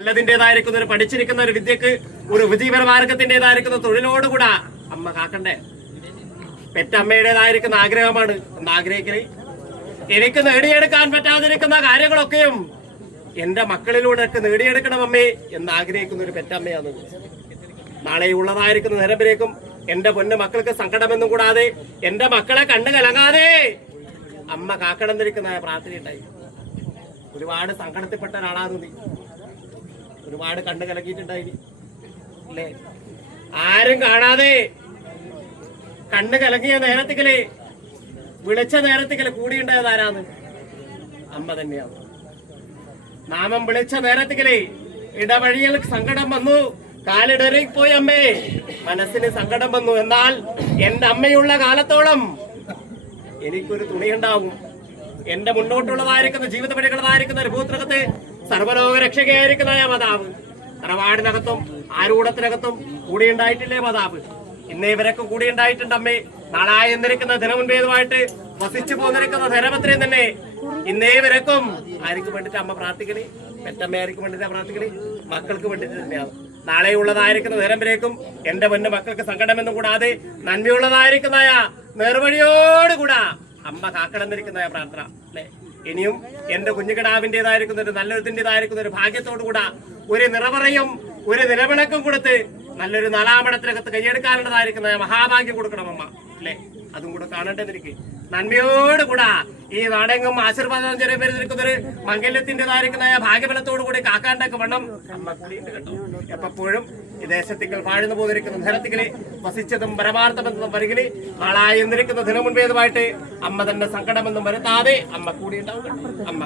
നല്ലതിൻ്റെതായിരിക്കുന്ന ഒരു പഠിച്ചിരിക്കുന്ന ഒരു വിദ്യക്ക് ഒരു ഉപജീവന മാർഗത്തിൻ്റെതായിരിക്കുന്ന തൊഴിലോടുകൂടാ അമ്മ കാക്കണ്ടേ. പെറ്റമ്മയുടേതായിരിക്കുന്ന ആഗ്രഹമാണ് എന്ന് ആഗ്രഹിക്കണേ. എനിക്ക് നേടിയെടുക്കാൻ പറ്റാതിരിക്കുന്ന കാര്യങ്ങളൊക്കെയും എന്റെ മക്കളിലൂടെ ഒക്കെ നേടിയെടുക്കണം അമ്മേ എന്ന് ആഗ്രഹിക്കുന്ന ഒരു പെറ്റമ്മയാണ്. നാളെ ഉള്ളതായിരിക്കുന്ന നിരമ്പിലേക്കും എന്റെ പൊന്നു മക്കൾക്ക് സങ്കടമെന്നും കൂടാതെ എന്റെ മക്കളെ കണ്ണു കലങ്ങാതെ അമ്മ കാക്കണമെന്നിരിക്കുന്ന പ്രാർത്ഥനയുണ്ടായി. ഒരുപാട് സങ്കടത്തിൽപ്പെട്ട ഒരാളാണ് നീ. ഒരുപാട് കണ്ണു കലക്കിയിട്ടുണ്ടായി അല്ലേ? ആരും കാണാതെ കണ്ണു കലങ്ങിയ നേരത്തിക്കല് വിളിച്ച നേരത്തിക്കല് കൂടിയുണ്ടായത് ആരാന്ന്? അമ്മ തന്നെയാണ്. നാമം വിളിച്ച നേരത്തിക്കല് ഇടവഴിയിൽ സങ്കടം വന്നു, കാലിടറിപ്പോയി അമ്മേ, മനസ്സിന് സങ്കടം വന്നു. എന്നാൽ എന്റെ അമ്മയുള്ള കാലത്തോളം എനിക്കൊരു തുണിയുണ്ടാവും. എന്റെ മുന്നോട്ടുള്ളതായിരിക്കുന്ന ജീവിത പണികളതായിരിക്കുന്ന ഒരു ഭൂത്രകത്ത് സർവലോക രക്ഷകയായിരിക്കുന്ന മാതാവ് തറവാടിനകത്തും ആരൂഢത്തിനകത്തും കൂടിയുണ്ടായിട്ടില്ലേ മാതാവ്? ഇന്നേ ഇവരൊക്കെ കൂടിയുണ്ടായിട്ടുണ്ട് അമ്മേ. നാളായി എന്നിരിക്കുന്ന ദിനമുൻപേതുമായിട്ട് വസിച്ചു പോന്നിരിക്കുന്ന ധനപത്രയും തന്നെ ഇന്നേ ഇവരൊക്കും ആർക്കും വേണ്ടിട്ട് അമ്മ പ്രാർത്ഥിക്കണേ. പെറ്റമ്മ ആർക്കും വേണ്ടിട്ടാ പ്രാർത്ഥിക്കണേ? മക്കൾക്ക് വേണ്ടിട്ട് തന്നെയാണ്. നാളെ ഉള്ളതായിരിക്കുന്ന നിരമ്പിലേക്കും എന്റെ പൊന്നു മക്കൾക്ക് സങ്കടമെന്നും കൂടാതെ നന്മയുള്ളതായിരിക്കുന്ന നേർവഴിയോടുകൂടാ അമ്മ കാക്കണമെന്നിരിക്കുന്ന പ്രാർത്ഥന അല്ലെ. ഇനിയും എന്റെ കുഞ്ഞുകിടാവിൻ്റെതായിരിക്കുന്ന ഒരു നല്ലൊരുത്തിൻ്റെതായിരിക്കുന്ന ഒരു ഭാഗ്യത്തോടുകൂടാ ഒരു നിറവറയും ഒരു നിലവിളക്കും കൊടുത്ത് നല്ലൊരു നാലാമടത്തിനകത്ത് കൈയെടുക്കാനുള്ളതായിരിക്കുന്ന മഹാഭാഗ്യം കൊടുക്കണം അമ്മ അല്ലെ. അതും കൂടെ കാണേണ്ടതിരിക്കും. നന്മയോടുകൂടാ ഈ നാടെങ്കും ആശീർവാദം ചെറിയ ഒരു മംഗല്യത്തിൻ്റെതായിരിക്കുന്ന ഭാഗ്യബലത്തോടു കൂടി കാക്കാണ്ടൊക്കെ വണ്ണം അമ്മ കൂടിയുണ്ട് കേട്ടോ. എപ്പോഴും ഈ ദേശത്തിക്കൽ വാഴുന്നു പോന്നിരിക്കുന്ന ധനത്തിക്കല് വസിച്ചതും പരമാർത്ഥമെന്നും പരിഗണി നാളായി എന്നിരിക്കുന്ന ദിനം മുൻപേതുമായിട്ട് അമ്മ തന്നെ സങ്കടമെന്നും വരുത്താതെ അമ്മ കൂടിയുണ്ടാവും. അമ്മ